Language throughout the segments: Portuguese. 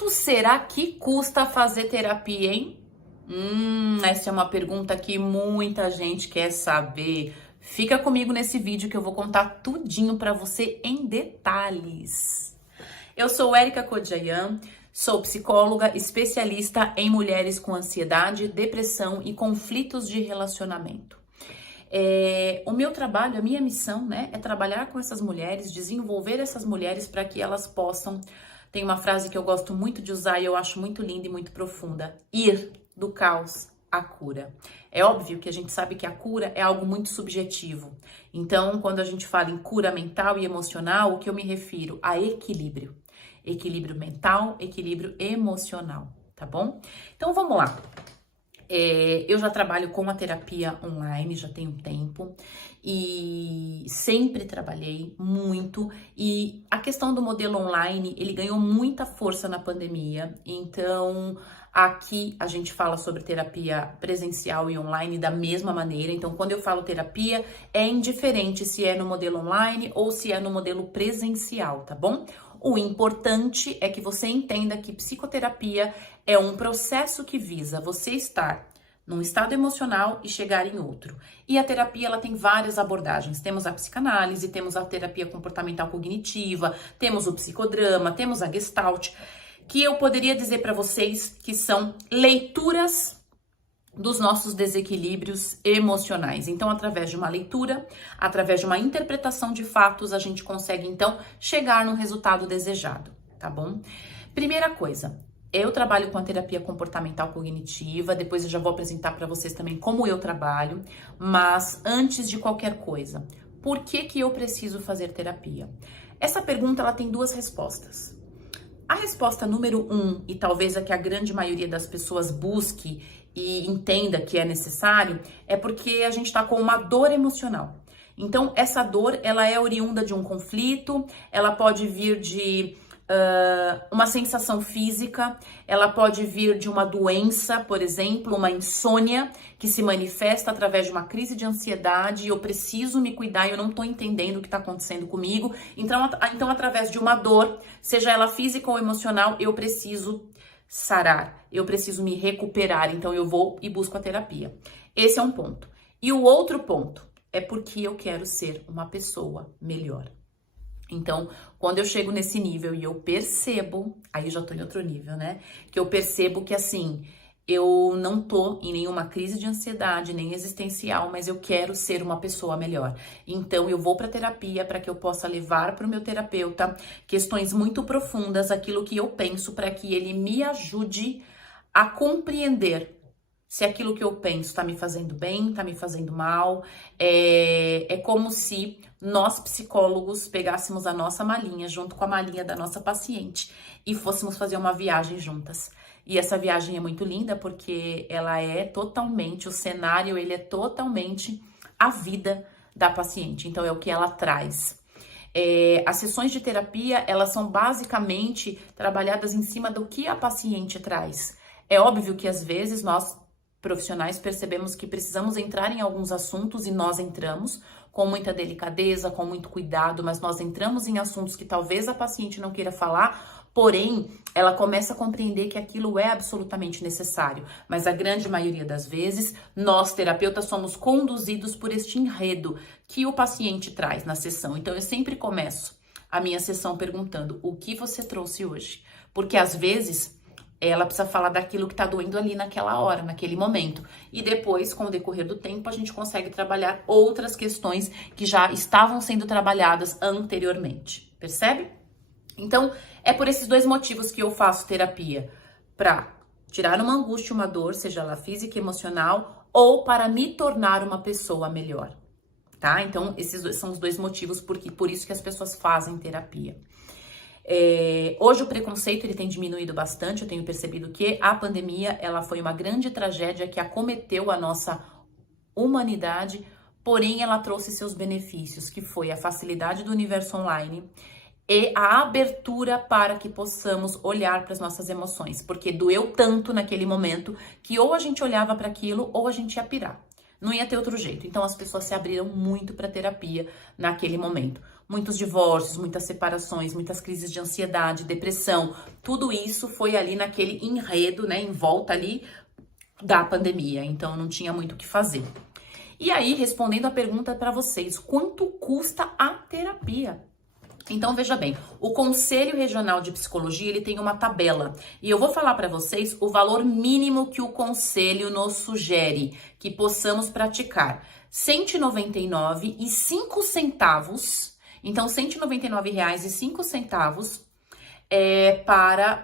Quanto será que custa fazer terapia, hein? Essa é uma pergunta que muita gente quer saber. Fica comigo nesse vídeo que eu vou contar tudinho pra você em detalhes. Eu sou Érica Kodjayan, sou psicóloga especialista em mulheres com ansiedade, depressão e conflitos de relacionamento. O meu trabalho, a minha missão, é trabalhar com essas mulheres, desenvolver essas mulheres para que elas possam. Tem uma frase que eu gosto muito de usar e eu acho muito linda e muito profunda: ir do caos à cura. É óbvio que a gente sabe que a cura é algo muito subjetivo. Então, quando a gente fala em cura mental e emocional, o que eu me refiro a equilíbrio. Equilíbrio mental, equilíbrio emocional, tá bom? Então, vamos lá. Eu já trabalho com a terapia online, já tem um tempo, e sempre trabalhei muito, e a questão do modelo online, ele ganhou muita força na pandemia, então aqui a gente fala sobre terapia presencial e online da mesma maneira. Então, quando eu falo terapia, é indiferente se é no modelo online ou se é no modelo presencial, tá bom? O importante é que você entenda que psicoterapia é um processo que visa você estar num estado emocional e chegar em outro. E a terapia, ela tem várias abordagens. Temos a psicanálise, temos a terapia comportamental cognitiva, temos o psicodrama, temos a Gestalt, que eu poderia dizer para vocês que são leituras dos nossos desequilíbrios emocionais. Então, através de uma leitura, através de uma interpretação de fatos, a gente consegue, então, chegar no resultado desejado, tá bom? Primeira coisa, eu trabalho com a terapia comportamental cognitiva, depois eu já vou apresentar para vocês também como eu trabalho, mas antes de qualquer coisa, por que que eu preciso fazer terapia? Essa pergunta, ela tem duas respostas. A resposta número 1, e talvez a que a grande maioria das pessoas busque e entenda que é necessário, é porque a gente está com uma dor emocional. Então, essa dor, ela é oriunda de um conflito, ela pode vir de uma sensação física, ela pode vir de uma doença, por exemplo, uma insônia, que se manifesta através de uma crise de ansiedade, e eu preciso me cuidar e eu não tô entendendo o que tá acontecendo comigo. Então, através de uma dor, seja ela física ou emocional, eu preciso sarar, eu preciso me recuperar, então eu vou e busco a terapia. Esse é um ponto. E o outro ponto é porque eu quero ser uma pessoa melhor. Então, quando eu chego nesse nível e eu percebo, aí eu já tô em outro nível, que eu percebo que, assim, eu não tô em nenhuma crise de ansiedade, nem existencial, mas eu quero ser uma pessoa melhor. Então, eu vou pra terapia para que eu possa levar pro meu terapeuta questões muito profundas, aquilo que eu penso, para que ele me ajude a compreender se aquilo que eu penso tá me fazendo bem, tá me fazendo mal. É como se nós, psicólogos, pegássemos a nossa malinha junto com a malinha da nossa paciente e fôssemos fazer uma viagem juntas. E essa viagem é muito linda porque ela é totalmente, o cenário, ele é totalmente a vida da paciente. Então, é o que ela traz. As sessões de terapia, elas são basicamente trabalhadas em cima do que a paciente traz. É óbvio que, às vezes, nós profissionais percebemos que precisamos entrar em alguns assuntos e nós entramos com muita delicadeza, com muito cuidado, mas nós entramos em assuntos que talvez a paciente não queira falar, porém, ela começa a compreender que aquilo é absolutamente necessário. Mas a grande maioria das vezes, nós, terapeutas, somos conduzidos por este enredo que o paciente traz na sessão. Então, eu sempre começo a minha sessão perguntando: o que você trouxe hoje? Porque, às vezes, ela precisa falar daquilo que tá doendo ali naquela hora, naquele momento. E depois, com o decorrer do tempo, a gente consegue trabalhar outras questões que já estavam sendo trabalhadas anteriormente. Percebe? Então, é por esses dois motivos que eu faço terapia. Para tirar uma angústia, uma dor, seja ela física e emocional, ou para me tornar uma pessoa melhor. Tá? Então, esses são os dois motivos por isso que as pessoas fazem terapia. Hoje o preconceito, ele tem diminuído bastante. Eu tenho percebido que a pandemia, ela foi uma grande tragédia que acometeu a nossa humanidade, porém ela trouxe seus benefícios, que foi a facilidade do universo online e a abertura para que possamos olhar para as nossas emoções, porque doeu tanto naquele momento que ou a gente olhava para aquilo ou a gente ia pirar. Não ia ter outro jeito. Então as pessoas se abriram muito para terapia naquele momento. muitos divórcios, muitas separações, muitas crises de ansiedade, depressão. Tudo isso foi ali naquele enredo, né, em volta ali da pandemia. Então não tinha muito o que fazer. E aí, respondendo a pergunta para vocês, quanto custa a terapia? Então, veja bem, o Conselho Regional de Psicologia, ele tem uma tabela. E eu vou falar para vocês o valor mínimo que o Conselho nos sugere que possamos praticar. R$ 199,05. Então, R$ 199,05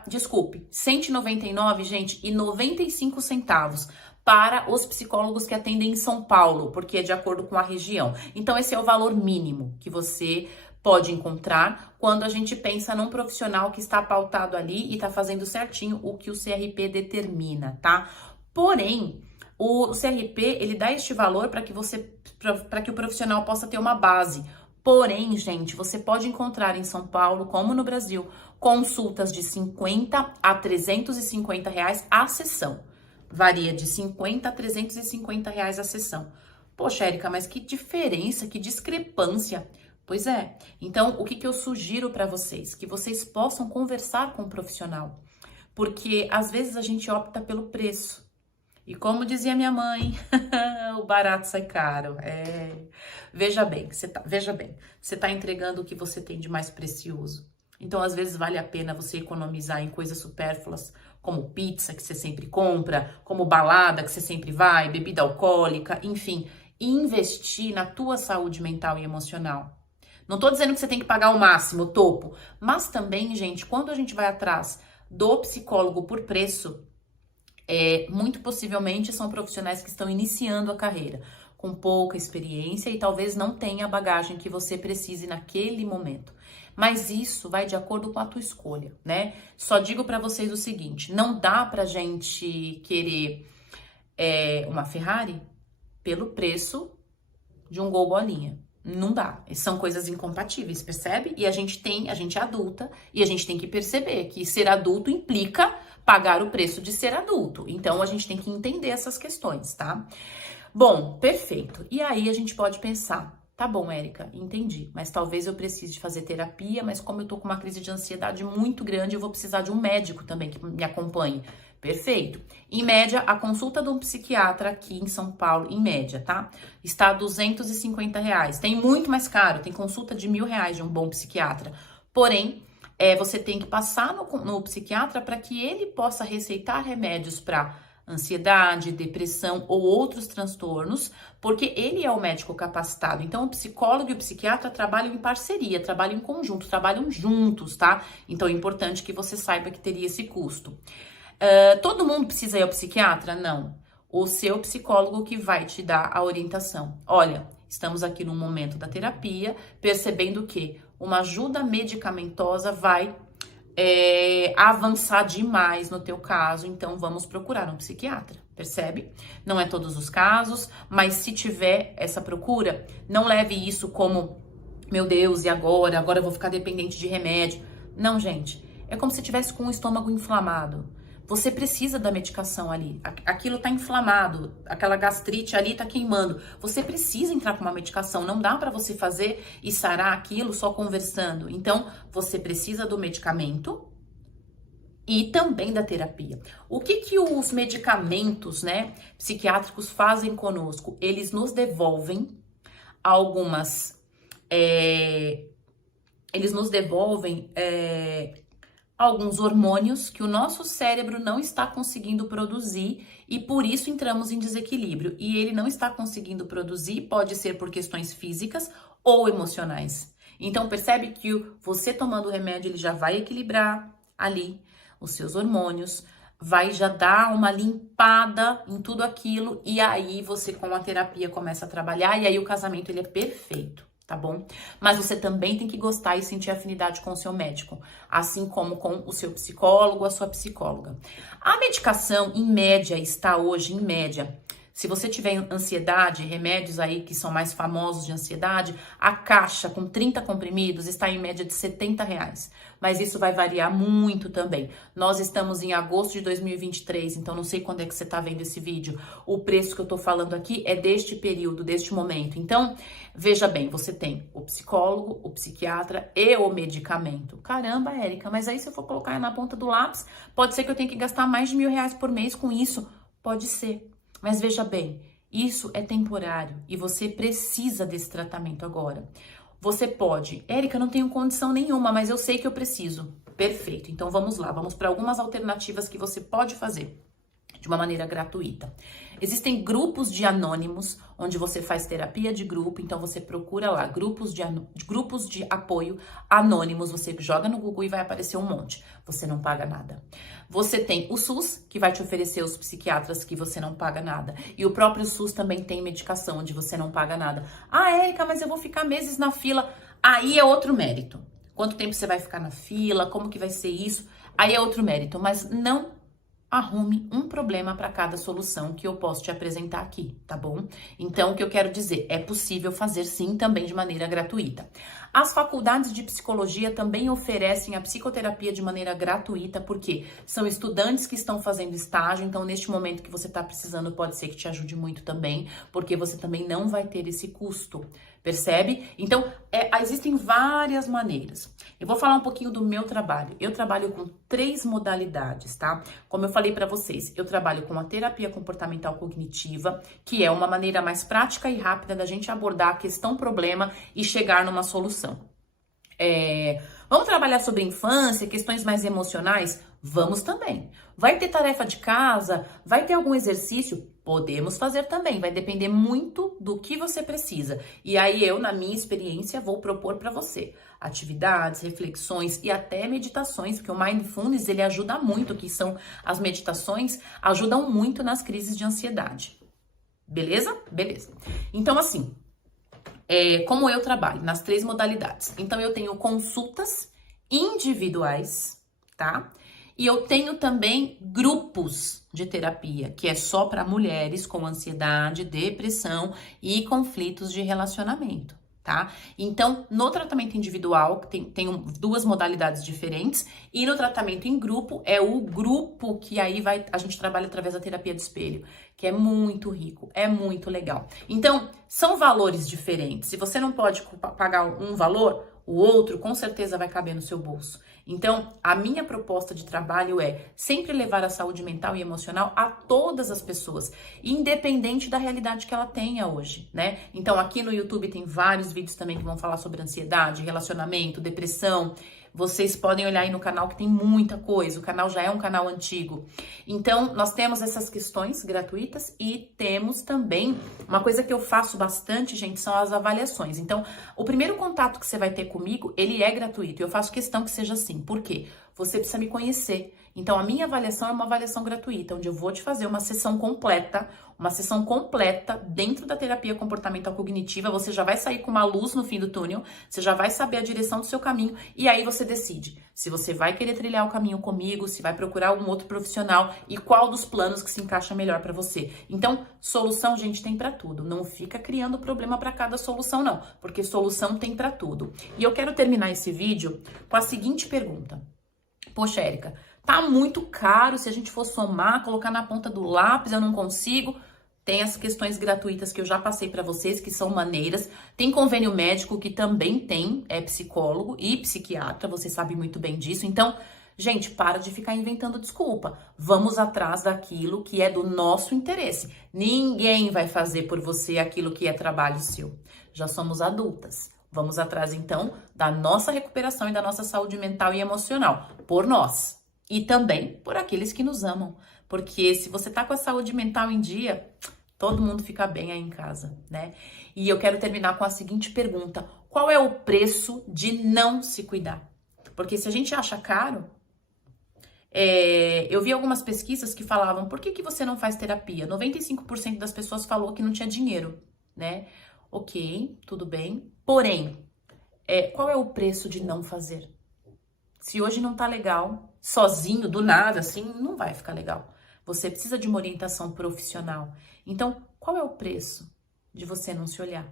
desculpe, R$ 199, gente, e 95 centavos para os psicólogos que atendem em São Paulo, porque é de acordo com a região. Então, esse é o valor mínimo que você pode encontrar quando a gente pensa num profissional que está pautado ali e está fazendo certinho o que o CRP determina, tá? Porém, o CRP, ele dá este valor para que o profissional possa ter uma base. Porém, gente, você pode encontrar em São Paulo, como no Brasil, consultas de 50 a 350 reais a sessão. Varia de 50 a 350 reais a sessão. Poxa, Érica, mas que diferença, que discrepância. Pois é. Então, o que eu sugiro para vocês? Que vocês possam conversar com o profissional. Porque, às vezes, a gente opta pelo preço. E como dizia minha mãe, o barato sai caro. Veja bem, você tá entregando o que você tem de mais precioso. Então, às vezes, vale a pena você economizar em coisas supérfluas, como pizza, que você sempre compra, como balada, que você sempre vai, bebida alcoólica, enfim, e investir na tua saúde mental e emocional. Não tô dizendo que você tem que pagar o máximo, o topo, mas também, gente, quando a gente vai atrás do psicólogo por preço, muito possivelmente são profissionais que estão iniciando a carreira, com pouca experiência e talvez não tenha a bagagem que você precise naquele momento. Mas isso vai de acordo com a tua escolha, né? Só digo para vocês o seguinte, não dá pra gente querer uma Ferrari pelo preço de um Gol Bolinha. Não dá, são coisas incompatíveis, percebe? E a gente é adulta e a gente tem que perceber que ser adulto implica pagar o preço de ser adulto. Então, a gente tem que entender essas questões, tá? Bom, perfeito. E aí, a gente pode pensar, tá bom, Érica, entendi, mas talvez eu precise de fazer terapia, mas como eu tô com uma crise de ansiedade muito grande, eu vou precisar de um médico também que me acompanhe. Perfeito. Em média, a consulta de um psiquiatra aqui em São Paulo, em média, tá? Está a R$ 250. Tem muito mais caro, tem consulta de R$ 1.000 de um bom psiquiatra. Porém, você tem que passar no psiquiatra para que ele possa receitar remédios para ansiedade, depressão ou outros transtornos, porque ele é o médico capacitado. Então, o psicólogo e o psiquiatra trabalham em parceria, trabalham em conjunto, trabalham juntos, tá? Então, é importante que você saiba que teria esse custo. Todo mundo precisa ir ao psiquiatra? Não. O seu psicólogo que vai te dar a orientação. Olha, estamos aqui no momento da terapia, percebendo que uma ajuda medicamentosa vai avançar demais no teu caso, então vamos procurar um psiquiatra, percebe? Não é todos os casos, mas se tiver essa procura, não leve isso como, meu Deus, e agora? Agora eu vou ficar dependente de remédio. Não, gente, é como se tivesse com o estômago inflamado. Você precisa da medicação ali, aquilo tá inflamado, aquela gastrite ali tá queimando. Você precisa entrar com uma medicação, não dá para você fazer e sarar aquilo só conversando. Então, você precisa do medicamento e também da terapia. O que os medicamentos, né, psiquiátricos fazem conosco? Eles nos devolvem alguns hormônios que o nosso cérebro não está conseguindo produzir e por isso entramos em desequilíbrio. E ele não está conseguindo produzir, pode ser por questões físicas ou emocionais. Então, percebe que você tomando o remédio, ele já vai equilibrar ali os seus hormônios, vai já dar uma limpada em tudo aquilo e aí você com a terapia começa a trabalhar e aí o casamento ele é perfeito. Tá bom? Mas você também tem que gostar e sentir afinidade com o seu médico, assim como com o seu psicólogo, a sua psicóloga. A medicação, em média, está hoje, em média, Se você tiver ansiedade, remédios aí que são mais famosos de ansiedade, a caixa com 30 comprimidos está em média de R$ 70. Mas isso vai variar muito também. Nós estamos em agosto de 2023, então não sei quando é que você está vendo esse vídeo. O preço que eu tô falando aqui é deste período, deste momento. Então, veja bem, você tem o psicólogo, o psiquiatra e o medicamento. Caramba, Érica, mas aí se eu for colocar na ponta do lápis, pode ser que eu tenha que gastar mais de R$ 1.000 por mês com isso. Pode ser. Mas veja bem, isso é temporário e você precisa desse tratamento agora. Você pode, Érica, não tenho condição nenhuma, mas eu sei que eu preciso. Perfeito, então vamos lá, vamos para algumas alternativas que você pode fazer de uma maneira gratuita. Existem grupos de anônimos, onde você faz terapia de grupo, então você procura lá, grupos de apoio anônimos, você joga no Google e vai aparecer um monte. Você não paga nada. Você tem o SUS, que vai te oferecer os psiquiatras que você não paga nada. E o próprio SUS também tem medicação, onde você não paga nada. Ah, Érica, mas eu vou ficar meses na fila. Aí é outro mérito. Quanto tempo você vai ficar na fila? Como que vai ser isso? Aí é outro mérito, mas não arrume um problema para cada solução que eu posso te apresentar aqui, tá bom? Então, o que eu quero dizer, é possível fazer sim também de maneira gratuita. As faculdades de psicologia também oferecem a psicoterapia de maneira gratuita, porque são estudantes que estão fazendo estágio, então neste momento que você está precisando, pode ser que te ajude muito também, porque você também não vai ter esse custo, percebe? Então, existem várias maneiras. Eu vou falar um pouquinho do meu trabalho. Eu trabalho com 3 modalidades, tá? Como eu falei para vocês, eu trabalho com a terapia comportamental cognitiva, que é uma maneira mais prática e rápida da gente abordar a questão problema e chegar numa solução. Vamos trabalhar sobre infância, questões mais emocionais? Vamos também. Vai ter tarefa de casa? Vai ter algum exercício? Podemos fazer também, vai depender muito do que você precisa. E aí eu, na minha experiência, vou propor para você atividades, reflexões e até meditações, porque o Mindfulness, ele ajuda muito, que são as meditações, ajudam muito nas crises de ansiedade. Beleza? Beleza. Então, assim, como eu trabalho nas 3 modalidades. Então, eu tenho consultas individuais, tá? E eu tenho também grupos de terapia, que é só para mulheres com ansiedade, depressão e conflitos de relacionamento, tá? Então, no tratamento individual, tem 2 modalidades diferentes, e no tratamento em grupo, é o grupo que aí a gente trabalha através da terapia de espelho, que é muito rico, é muito legal. Então, são valores diferentes. Se você não pode pagar um valor, o outro com certeza vai caber no seu bolso. Então, a minha proposta de trabalho é sempre levar a saúde mental e emocional a todas as pessoas, independente da realidade que ela tenha hoje, né? Então, aqui no YouTube tem vários vídeos também que vão falar sobre ansiedade, relacionamento, depressão. Vocês podem olhar aí no canal que tem muita coisa, o canal já é um canal antigo. Então, nós temos essas questões gratuitas e temos também uma coisa que eu faço bastante, gente, são as avaliações. Então, o primeiro contato que você vai ter comigo, ele é gratuito. Eu faço questão que seja assim. Por quê? Você precisa me conhecer. Então, a minha avaliação é uma avaliação gratuita, onde eu vou te fazer uma sessão completa dentro da terapia comportamental cognitiva. Você já vai sair com uma luz no fim do túnel, você já vai saber a direção do seu caminho, e aí você decide se você vai querer trilhar o caminho comigo, se vai procurar algum outro profissional e qual dos planos que se encaixa melhor para você. Então, solução, gente, tem para tudo. Não fica criando problema para cada solução, não, porque solução tem para tudo. E eu quero terminar esse vídeo com a seguinte pergunta. Poxa, Érica, tá muito caro, se a gente for somar, colocar na ponta do lápis, eu não consigo. Tem as questões gratuitas que eu já passei para vocês, que são maneiras. Tem convênio médico que também tem psicólogo e psiquiatra, você sabe muito bem disso. Então, gente, para de ficar inventando desculpa. Vamos atrás daquilo que é do nosso interesse. Ninguém vai fazer por você aquilo que é trabalho seu. Já somos adultas. Vamos atrás, então, da nossa recuperação e da nossa saúde mental e emocional. Por nós. E também por aqueles que nos amam. Porque se você tá com a saúde mental em dia, todo mundo fica bem aí em casa, né? E eu quero terminar com a seguinte pergunta. Qual é o preço de não se cuidar? Porque se a gente acha caro... eu vi algumas pesquisas que falavam, por que você não faz terapia? 95% das pessoas falou que não tinha dinheiro, né? Ok, tudo bem. Porém, qual é o preço de não fazer? Se hoje não tá legal, sozinho, do nada, assim, não vai ficar legal. você precisa de uma orientação profissional. Então, qual é o preço de você não se olhar?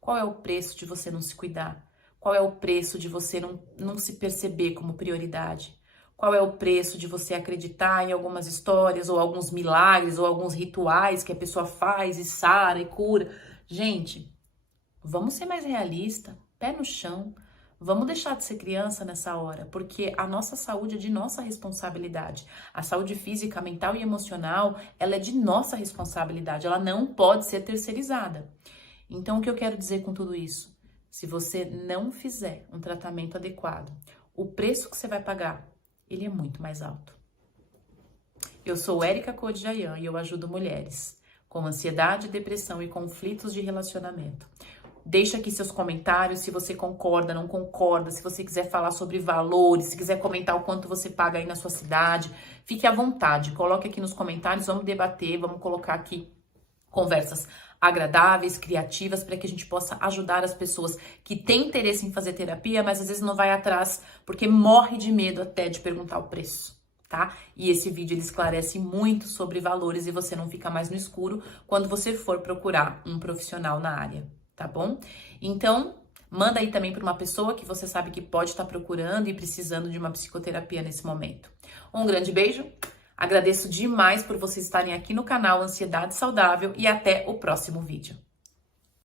Qual é o preço de você não se cuidar? Qual é o preço de você não se perceber como prioridade? Qual é o preço de você acreditar em algumas histórias, ou alguns milagres, ou alguns rituais que a pessoa faz e sara e cura? Gente, vamos ser mais realista, pé no chão. Vamos deixar de ser criança nessa hora, porque a nossa saúde é de nossa responsabilidade. A saúde física, mental e emocional, ela é de nossa responsabilidade, ela não pode ser terceirizada. Então, o que eu quero dizer com tudo isso? Se você não fizer um tratamento adequado, o preço que você vai pagar, ele é muito mais alto. Eu sou Érica Codjayan e eu ajudo mulheres com ansiedade, depressão e conflitos de relacionamento. Deixa aqui seus comentários, se você concorda, não concorda, se você quiser falar sobre valores, se quiser comentar o quanto você paga aí na sua cidade, fique à vontade, coloque aqui nos comentários, vamos debater, vamos colocar aqui conversas agradáveis, criativas, para que a gente possa ajudar as pessoas que têm interesse em fazer terapia, mas às vezes não vai atrás, porque morre de medo até de perguntar o preço, tá? E esse vídeo ele esclarece muito sobre valores e você não fica mais no escuro quando você for procurar um profissional na área. Tá bom? Então, manda aí também para uma pessoa que você sabe que pode estar procurando e precisando de uma psicoterapia nesse momento. Um grande beijo, agradeço demais por vocês estarem aqui no canal Ansiedade Saudável e até o próximo vídeo.